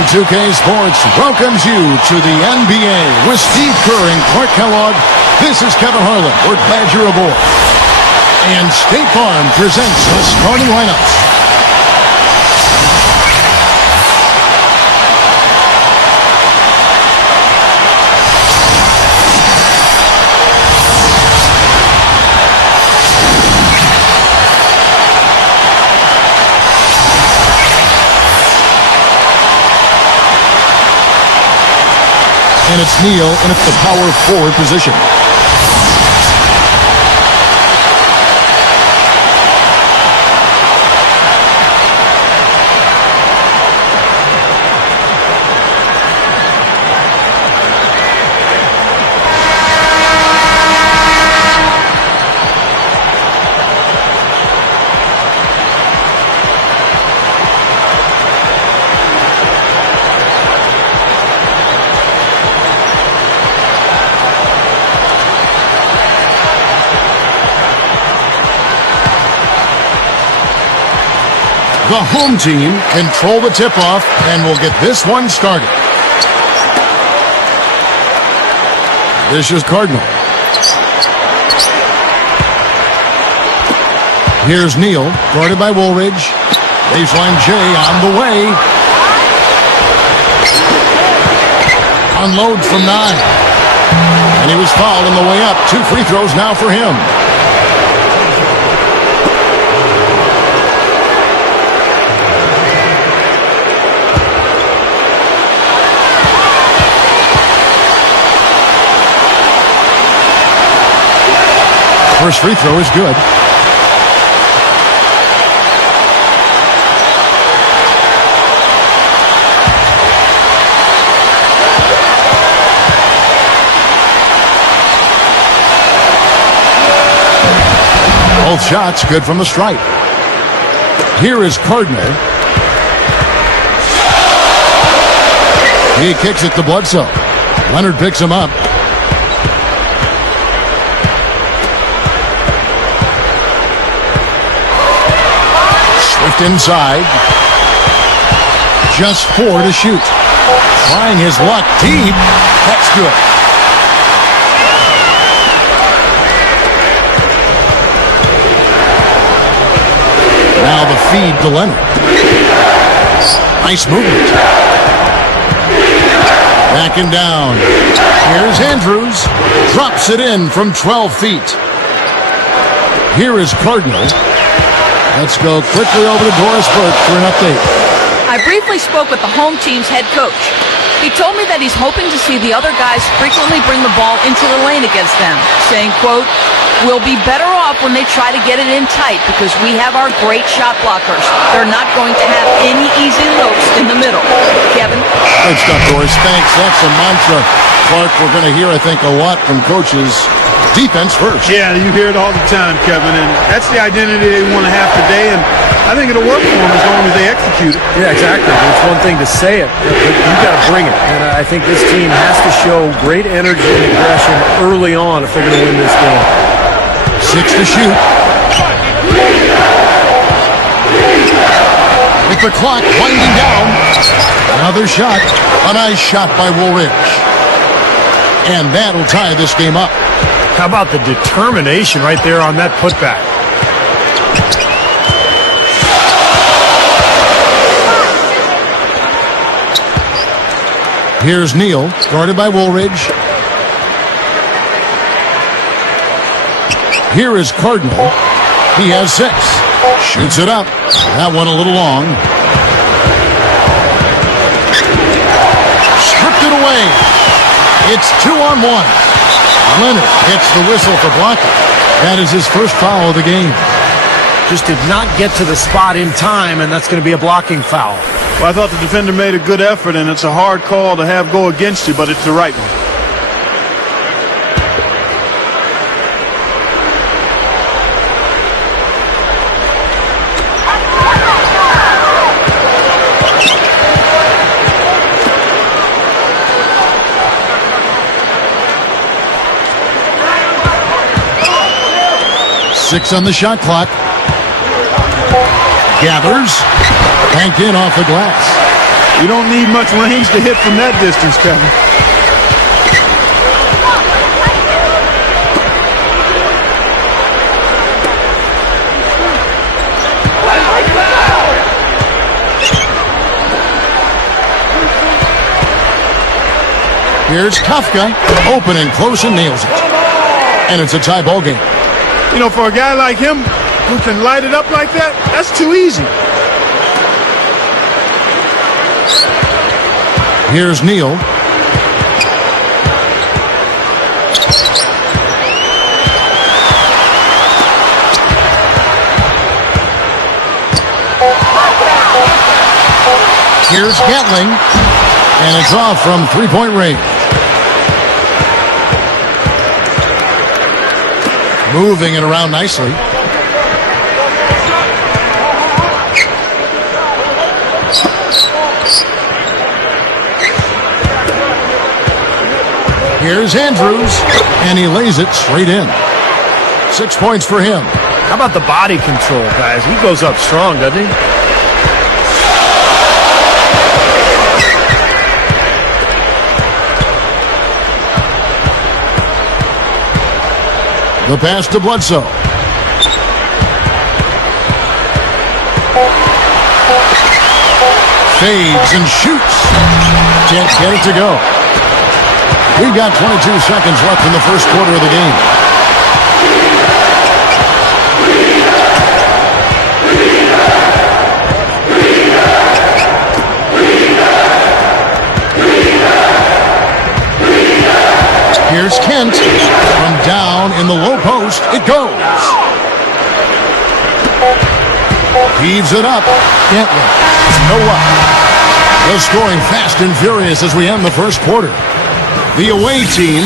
And 2K Sports welcomes you to the NBA with Steve Kerr and Clark Kellogg. This is Kevin Harlan. We're glad you're aboard. And State Farm presents the starting lineups. And it's Neal in the power forward position. The home team control the tip-off, and will get this one started. This is Cardinal. Here's Neal, guarded by Woolridge. Baseline J on the way. Unloads from 9. And he was fouled on the way up. 2 free throws now for him. First free throw is good. Both shots good from the stripe. Here is Cardinal. He kicks it to Bledsoe. Leonard picks him up. Inside. Just 4 to shoot. Trying his luck deep. That's good. Now the feed to Leonard. Nice movement. Backing down. Here's Andrews. Drops it in from 12 feet. Here is Cardinal. Let's go quickly over to Doris Burke for an update. I briefly spoke with the home team's head coach. He told me that he's hoping to see the other guys frequently bring the ball into the lane against them, saying, quote, "We'll be better off when they try to get it in tight because we have our great shot blockers. They're not going to have any easy looks in the middle." Kevin? Good stuff, Doris. Thanks. That's a mantra. Clark, we're going to hear, I think, a lot from coaches. Defense first. Yeah, you hear it all the time, Kevin, and that's the identity they want to have today, and I think it'll work for them as long as they execute it. Yeah, exactly. It's one thing to say it, but you've got to bring it, and I think this team has to show great energy and aggression early on if they're going to win this game. 6 to shoot. With the clock winding down, another shot. A nice shot by Woolridge. And that'll tie this game up. How about the determination right there on that putback? Here's Neal, guarded by Woolridge. Here is Cardinal. He has 6. Shoots it up. That one a little long. Stripped it away. It's 2-on-1. Leonard gets the whistle for blocking. That is his first foul of the game. Just did not get to the spot in time, and that's going to be a blocking foul. Well, I thought the defender made a good effort, and it's a hard call to have go against you, but it's the right one. Six on the shot clock. Gathers. Banked in off the glass. You don't need much range to hit from that distance, Kevin. Here's Kafka, open and close and nails it. And it's a tie ball game. You know, for a guy like him who can light it up like that, that's too easy. Here's Neal. Here's Gatling. And it's off from three-point range. Moving it around nicely. Here's Andrews, and he lays it straight in. 6 points for him. How about the body control, guys? He goes up strong, doesn't he? The pass to Bledsoe. Fades and shoots. Can't get it to go. We've got 22 seconds left in the first quarter of the game. Here's Kent. From down in the low post, it goes. Heaves it up. Cantley. No luck. The scoring fast and furious as we end the first quarter. The away team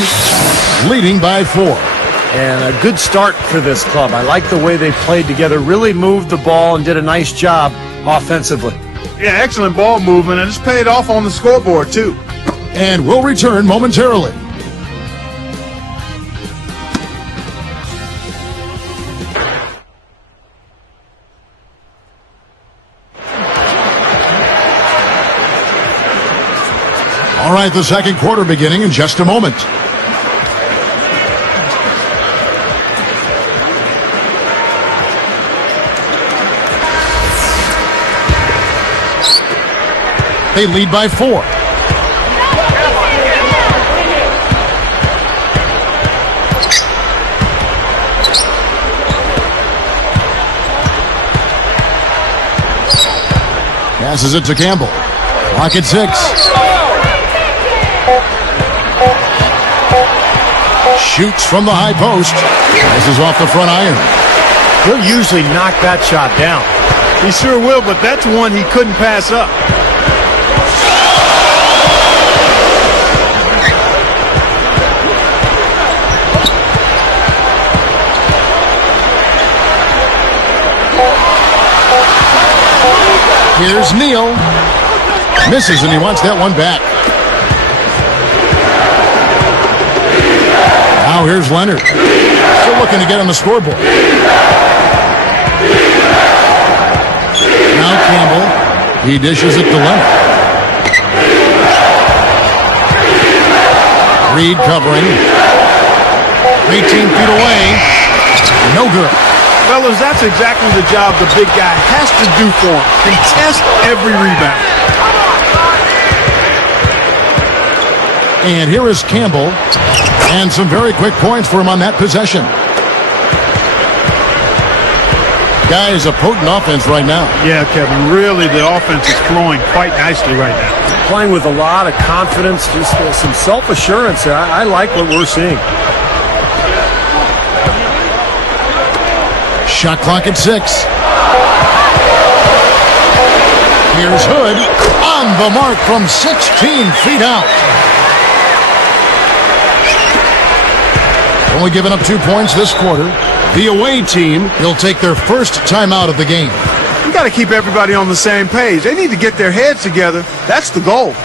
leading by 4. And a good start for this club. I like the way they played together, really moved the ball and did a nice job offensively. Yeah, excellent ball movement, and it's paid off on the scoreboard, too. And we'll return momentarily. All right, the second quarter beginning in just a moment. They lead by 4. Passes it to Campbell. Clock at 6. Shoots from the high post. Passes off the front iron. He'll usually knock that shot down. He sure will, but that's one he couldn't pass up. Here's Neal. Misses, and he wants that one back. Now here's Leonard. Still looking to get on the scoreboard. Now Campbell. He dishes it to Leonard. Reed covering. 18 feet away. No good. Fellas, that's exactly the job the big guy has to do for him. Contest every rebound. And here is Campbell. And some very quick points for him on that possession. Guys, a potent offense right now. Yeah, Kevin, really the offense is flowing quite nicely right now. Playing with a lot of confidence, just some self-assurance. I like what we're seeing. Shot clock at 6. Here's Hood on the mark from 16 feet out. Only giving up 2 points this quarter. The away team will take their first timeout of the game. You got to keep everybody on the same page. They need to get their heads together. That's the goal.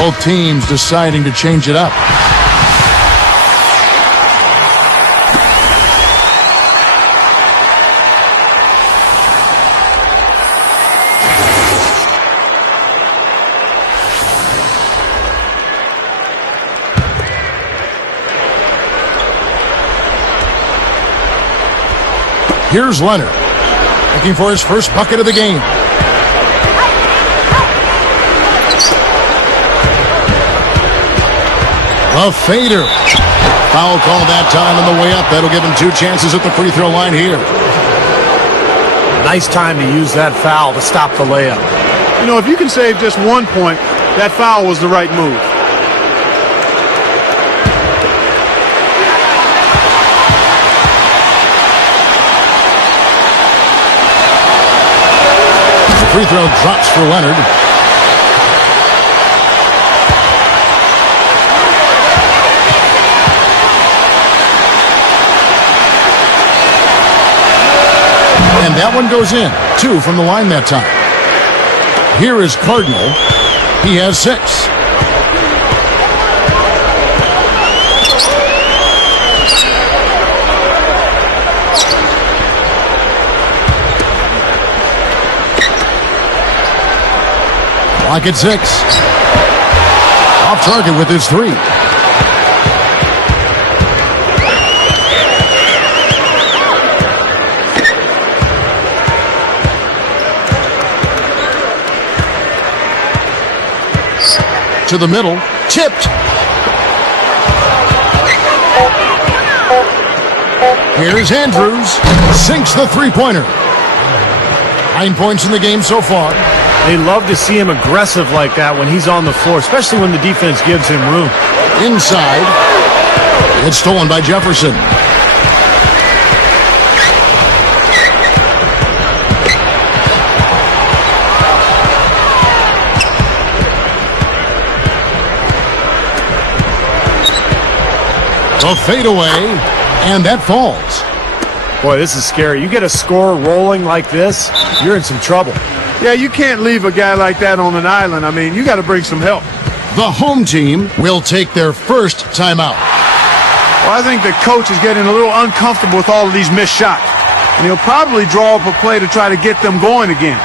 Both teams deciding to change it up. Here's Leonard, looking for his first bucket of the game. A fader. Foul call that time on the way up. That'll give him 2 chances at the free throw line here. Nice time to use that foul to stop the layup. You know, if you can save just 1 point, that foul was the right move. Free throw drops for Leonard. And that one goes in. 2 from the line that time. Here is Cardinal. He has 6. Lock at 6. Off target with his 3. To the middle. Tipped. Here's Andrews. Sinks the three-pointer. 9 points in the game so far. They love to see him aggressive like that when he's on the floor, especially when the defense gives him room. Inside. It's stolen by Jefferson. A fadeaway, and that falls. Boy, this is scary. You get a score rolling like this, you're in some trouble. Yeah, you can't leave a guy like that on an island. I mean, you got to bring some help. The home team will take their first timeout. Well, I think the coach is getting a little uncomfortable with all of these missed shots. And he'll probably draw up a play to try to get them going again.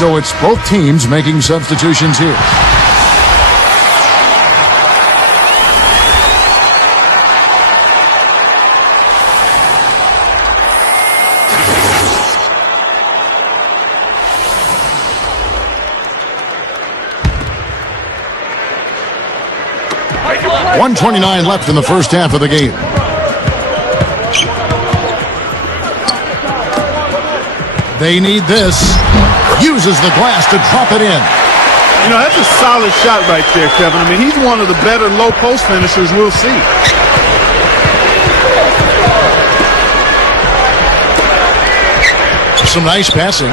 So it's both teams making substitutions here. .129 left in the first half of the game. They need this. Uses the glass to drop it in. You know, that's a solid shot right there, Kevin. I mean, he's one of the better low-post finishers we'll see. Some nice passing.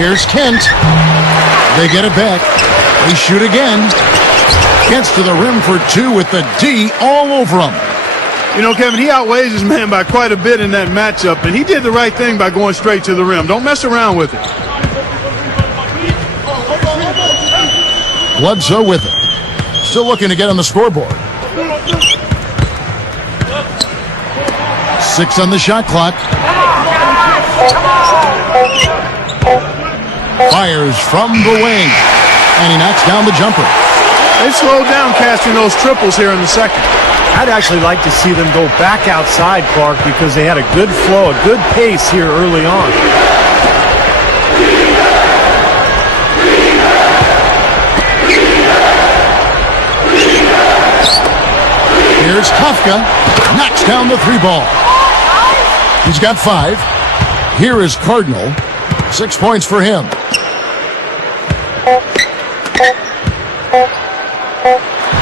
Here's Kent. They get it back. They shoot again. Gets to the rim for 2 with the D all over him. You know, Kevin, he outweighs his man by quite a bit in that matchup, and he did the right thing by going straight to the rim. Don't mess around with it. Bledsoe with it. Still looking to get on the scoreboard. 6 on the shot clock. Fires from the wing, and he knocks down the jumper. They slowed down casting those triples here in the second. I'd actually like to see them go back outside, Clark, because they had a good flow, a good pace here early on. Here's Kafka. Knocks down the 3 ball. He's got 5. Here is Cardinal. 6 points for him.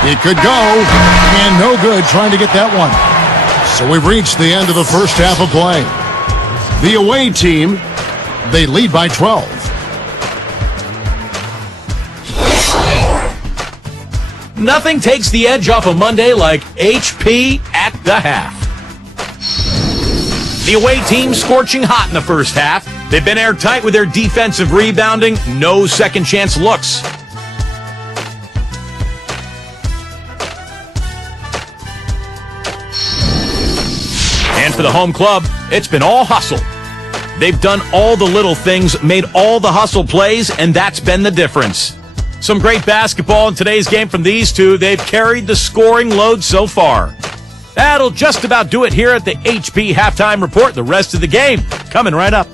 It could go, and no good trying to get that one. So we've reached the end of the first half of play. The away team, they lead by 12. Nothing takes the edge off a Monday like HP at the half. The away team scorching hot in the first half. They've been airtight with their defensive rebounding. No second chance looks. And for the home club, it's been all hustle. They've done all the little things, made all the hustle plays, and that's been the difference. Some great basketball in today's game from these two. They've carried the scoring load so far. That'll just about do it here at the HP Halftime Report. The rest of the game coming right up.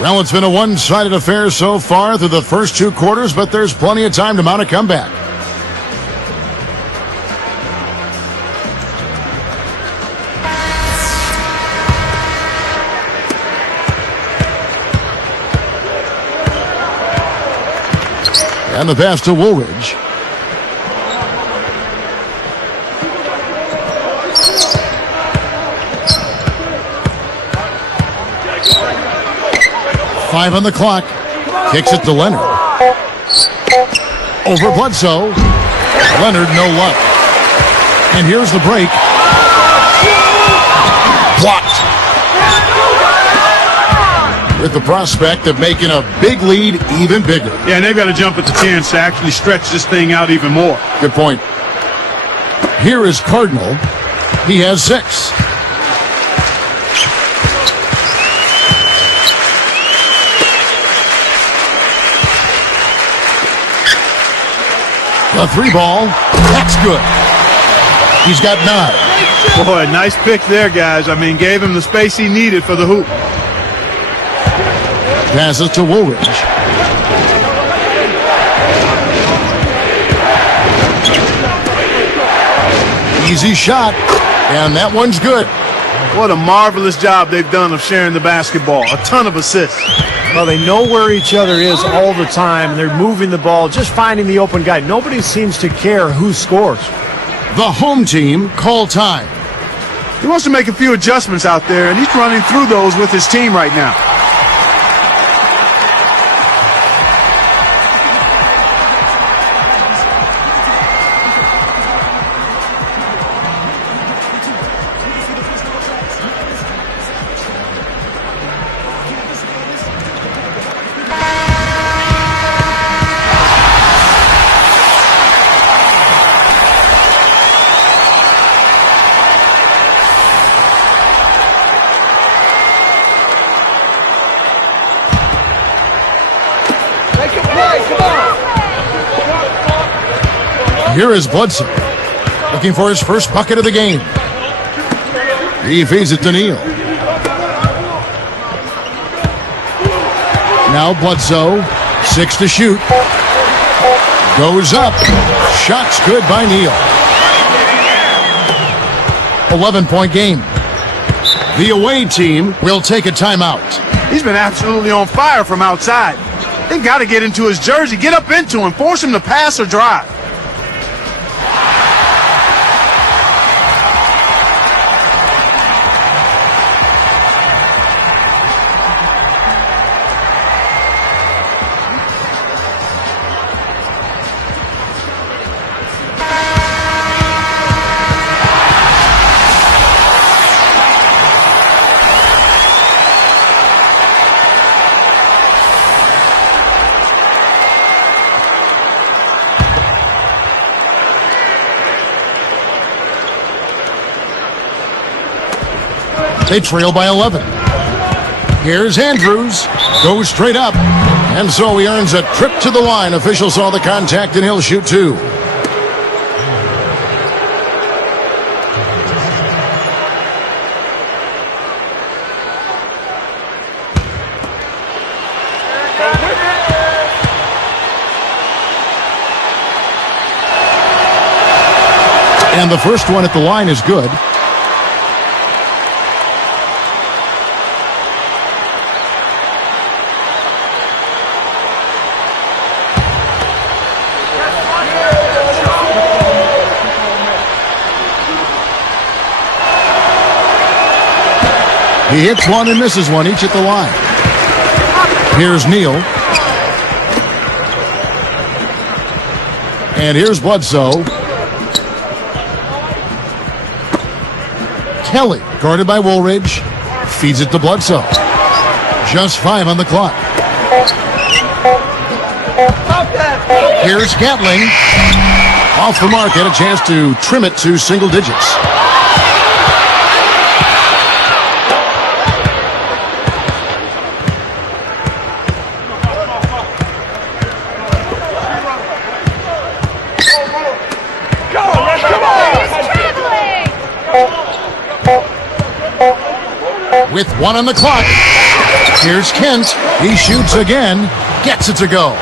Well, it's been a one-sided affair so far through the first 2 quarters, but there's plenty of time to mount a comeback. And the pass to Woolridge. Five on the clock. Kicks it to Leonard. Over Bledsoe. Leonard, no luck. And here's the break. Blocked. With the prospect of making a big lead even bigger. Yeah, and they've got to jump at the chance to actually stretch this thing out even more. Good point. Here is Cardinal. He has 6. The 3 ball. That's good. He's got 9. Boy, nice pick there, guys. I mean, gave him the space he needed for the hoop. Passes to Woolridge. Easy shot, and that one's good. What a marvelous job they've done of sharing the basketball. A ton of assists. Well, they know where each other is all the time. They're moving the ball, just finding the open guy. Nobody seems to care who scores. The home team call time. He wants to make a few adjustments out there, and he's running through those with his team right now. Here is Bledsoe, looking for his first bucket of the game. He feeds it to Neal. Now Bledsoe, 6 to shoot. Goes up. Shot's good by Neal. 11-point game. The away team will take a timeout. He's been absolutely on fire from outside. They've got to get into his jersey, get up into him, force him to pass or drive. They trail by 11. Here's Andrews. Goes straight up. And so he earns a trip to the line. Officials saw the contact and he'll shoot 2. And the first one at the line is good. He hits one and misses one, each at the line. Here's Neal. And here's Bledsoe. Kelly, guarded by Woolridge, feeds it to Bledsoe. Just 5 on the clock. Here's Gatling. Off the mark, had a chance to trim it to single digits. With 1 on the clock, here's Kent. He shoots again, gets it to go.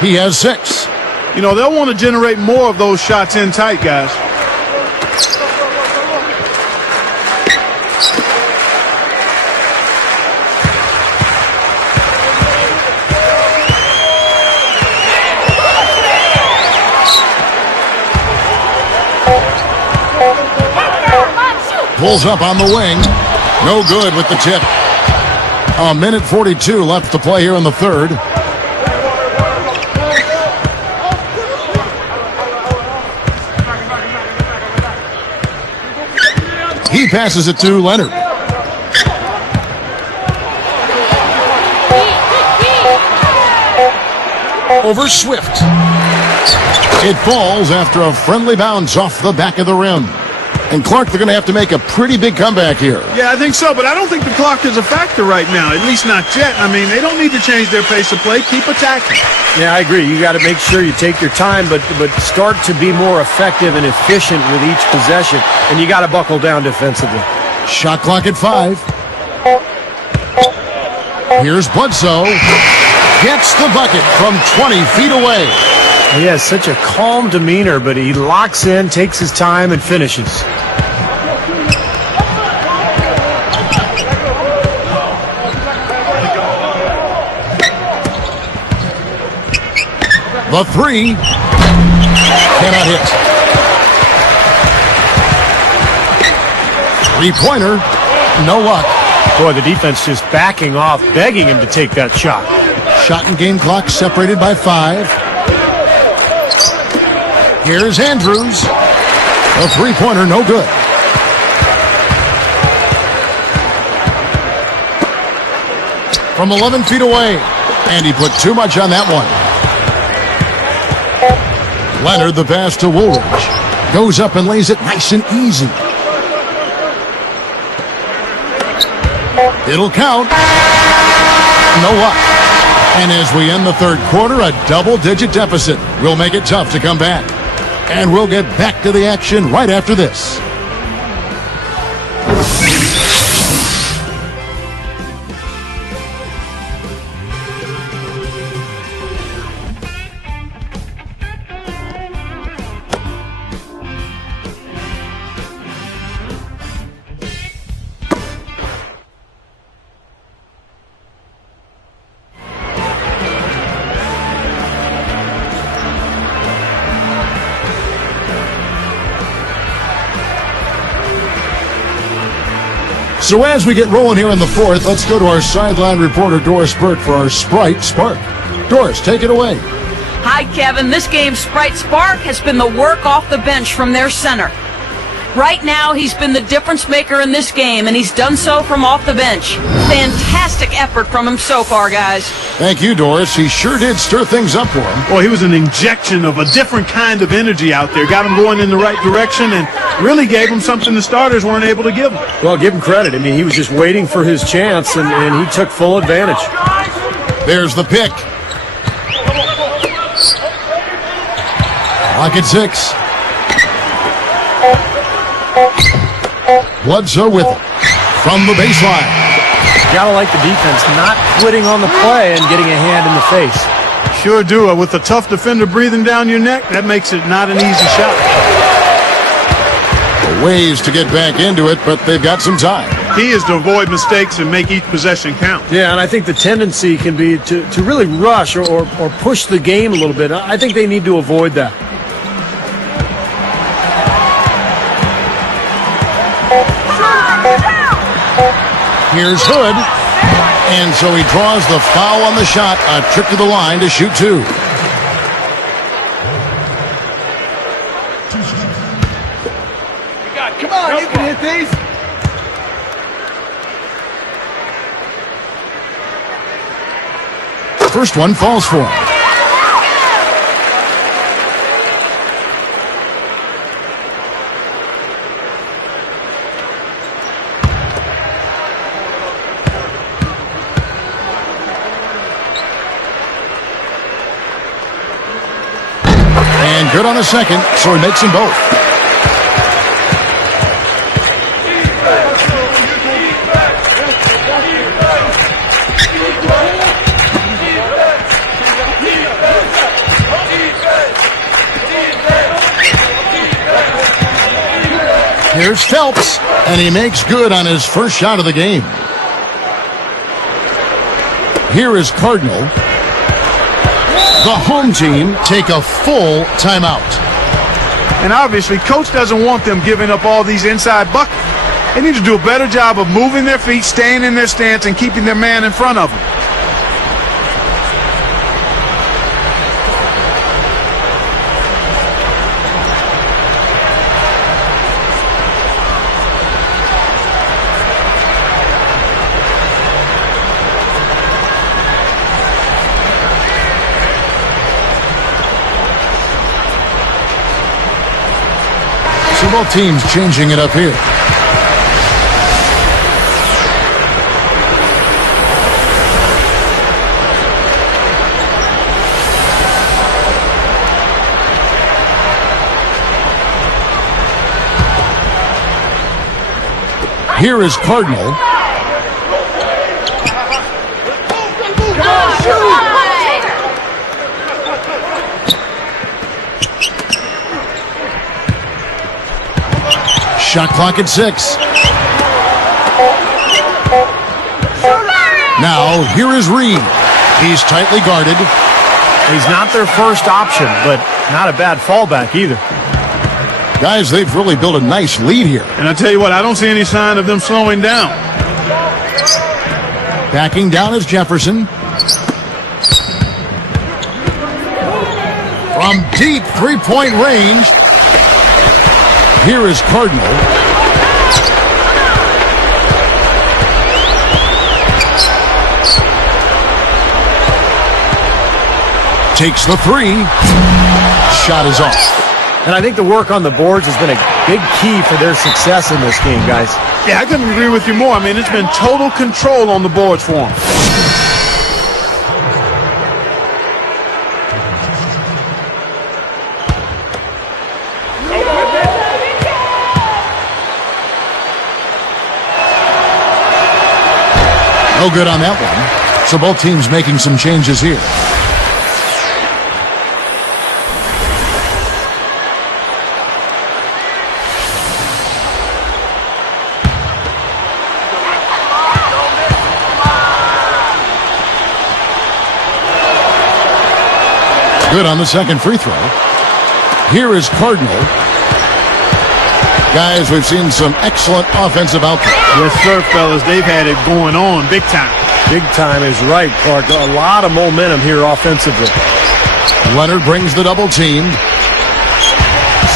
He has 6. You know, they'll want to generate more of those shots in tight, guys. Pulls up on the wing. No good with the tip. 1:42 left to play here in the third. He passes it to Leonard. Over Swift. It falls after a friendly bounce off the back of the rim. And Clark, they're going to have to make a pretty big comeback here. Yeah, I think so, but I don't think the clock is a factor right now, at least not yet. I mean, they don't need to change their pace of play. Keep attacking. Yeah, I agree. You got to make sure you take your time, but start to be more effective and efficient with each possession, and you got to buckle down defensively. Shot clock at 5. Here's Bledsoe. Gets the bucket from 20 feet away. He has such a calm demeanor, but he locks in, takes his time, and finishes. The 3 cannot hit. 3-pointer, no luck. Boy, the defense just backing off, begging him to take that shot. Shot and game clock separated by 5. Here's Andrews. A 3-pointer, no good. From 11 feet away. And he put too much on that one. Leonard, the pass to Woolridge. Goes up and lays it nice and easy. It'll count. No luck. And as we end the third quarter, a double-digit deficit will make it tough to come back. And we'll get back to the action right after this. So as we get rolling here in the fourth, let's go to our sideline reporter, Doris Burke, for our Sprite Spark. Doris, take it away. Hi, Kevin. This game's Sprite Spark has been the work off the bench from their center. Right now, he's been the difference maker in this game, and he's done so from off the bench. Fantastic effort from him so far, guys. Thank you, Doris. He sure did stir things up for him. Well, he was an injection of a different kind of energy out there. Got him going in the right direction and really gave him something the starters weren't able to give him. Well, give him credit. I mean, he was just waiting for his chance, and he took full advantage. There's the pick. Lock at 6. Bledsoe with it from the baseline. Gotta like the defense not quitting on the play and getting a hand in the face. Sure do. With a tough defender breathing down your neck, that makes it not an easy shot. ways to get back into it, but they've got some time. Key is to avoid mistakes and make each possession count. Yeah, and I think the tendency can be to really rush or push the game a little bit. I think they need to avoid that. Here's Hood. And so he draws the foul on the shot. A trip to the line to shoot two. Come on, you can hit these. First one falls for him. And good on the second, so he makes them both. Here's Phelps, and he makes good on his first shot of the game. Here is Cardinal. The home team take a full timeout. And obviously, coach doesn't want them giving up all these inside buckets. They need to do a better job of moving their feet, staying in their stance, and keeping their man in front of them. So both teams changing it up here. Here is Cardinal. Shot clock at 6. Now, here is Reed. He's tightly guarded. He's not their first option, but not a bad fallback either. Guys, they've really built a nice lead here. And I tell you what, I don't see any sign of them slowing down. Backing down is Jefferson. From deep three-point range, here is Cardinal. Takes the three. Shot is off. And I think the work on the boards has been a big key for their success in this game, guys. Yeah, I couldn't agree with you more. I mean, it's been total control on the boards for them. No good on that one. So both teams making some changes here. Good on the second free throw. Here is Cardinal. Guys, we've seen some excellent offensive output. Yes, sir, fellas. They've had it going on big time. Big time is right, Clark. A lot of momentum here offensively. Leonard brings the double team.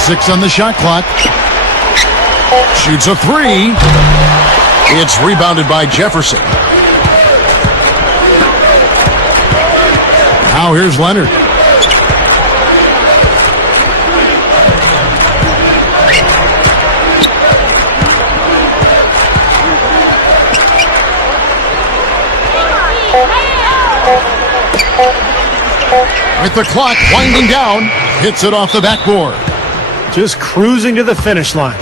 6 on the shot clock. Shoots a three. It's rebounded by Jefferson. Now here's Leonard. With the clock winding down, hits it off the backboard. Just cruising to the finish line.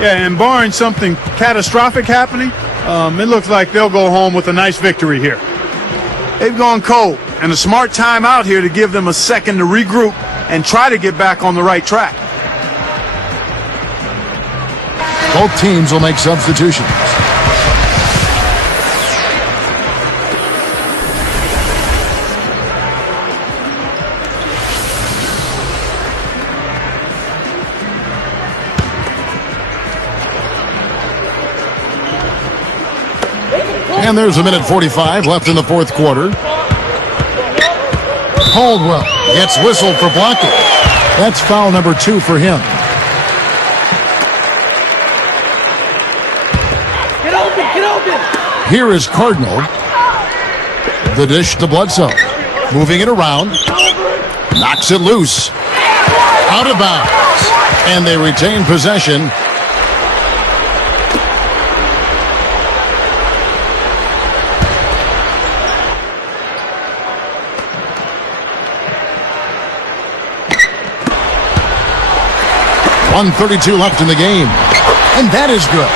Yeah, and barring something catastrophic happening, it looks like they'll go home with a nice victory here. They've gone cold, and a smart timeout here to give them a second to regroup and try to get back on the right track. Both teams will make substitutions. And there's a minute 45 left in the fourth quarter. Caldwell gets whistled for blocking. That's foul number 2 for him. Get open! Here is Cardinal. The dish to Bledsoe. Moving it around. Knocks it loose. Out of bounds. And they retain possession. .132 left in the game. And that is good.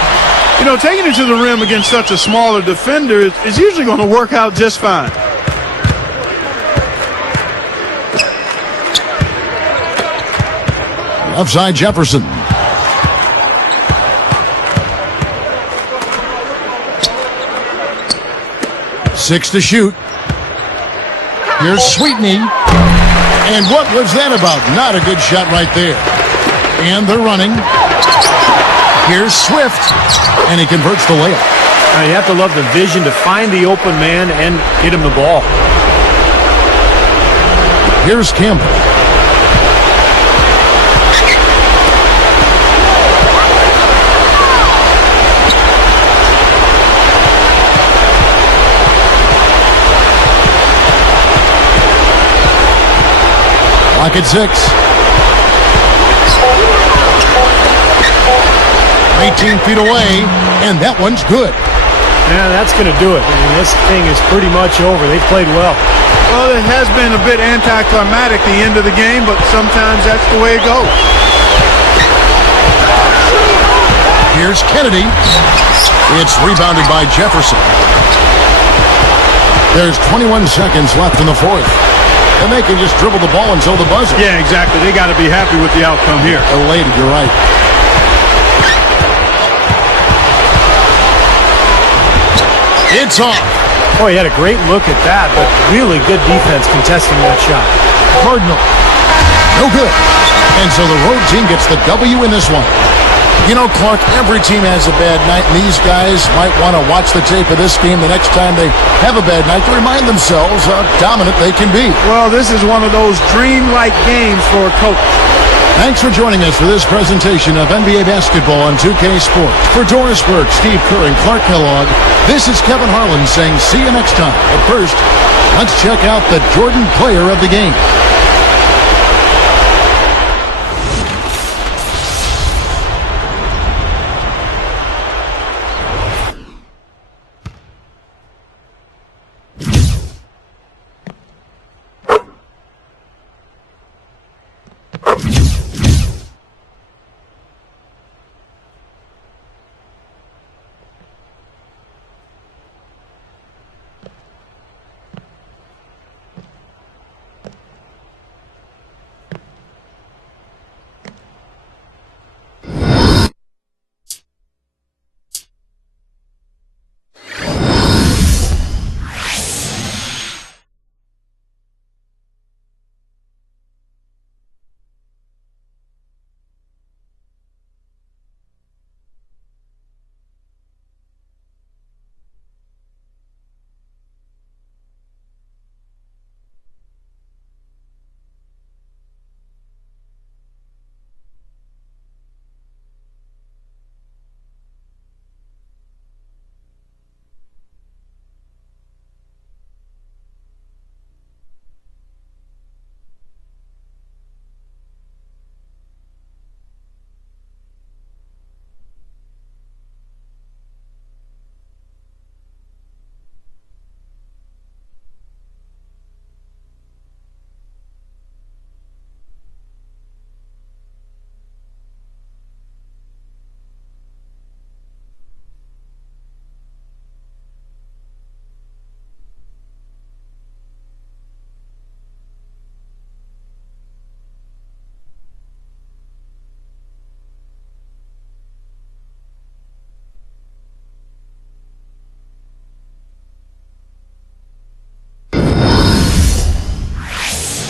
You know, taking it to the rim against such a smaller defender is usually going to work out just fine. Left side, Jefferson. Six to shoot. Here's Sweetney. And what was that about? Not a good shot right there. And they're running. Here's Swift. And he converts the layup. Now, you have to love the vision to find the open man and get him the ball. Here's Campbell. Clock at 6. 18 feet away, and that one's good. Yeah, that's going to do it. I mean, this thing is pretty much over. They've played well. Well, it has been a bit anticlimactic the end of the game, but sometimes that's the way it goes. Here's Kennedy. It's rebounded by Jefferson. There's 21 seconds left in the fourth. And they can just dribble the ball until the buzzer. Yeah, exactly. They got to be happy with the outcome here. Elated, you're right. It's off. Boy, he had a great look at that, but really good defense contesting that shot. Cardinal. No good. And so the road team gets the W in this one. You know, Clark, every team has a bad night, and these guys might want to watch the tape of this game the next time they have a bad night to remind themselves how dominant they can be. Well, this is one of those dream-like games for a coach. Thanks for joining us for this presentation of NBA basketball on 2K Sports. For Doris Burke, Steve Kerr, and Clark Kellogg, this is Kevin Harlan saying see you next time. But first, let's check out the Jordan player of the game.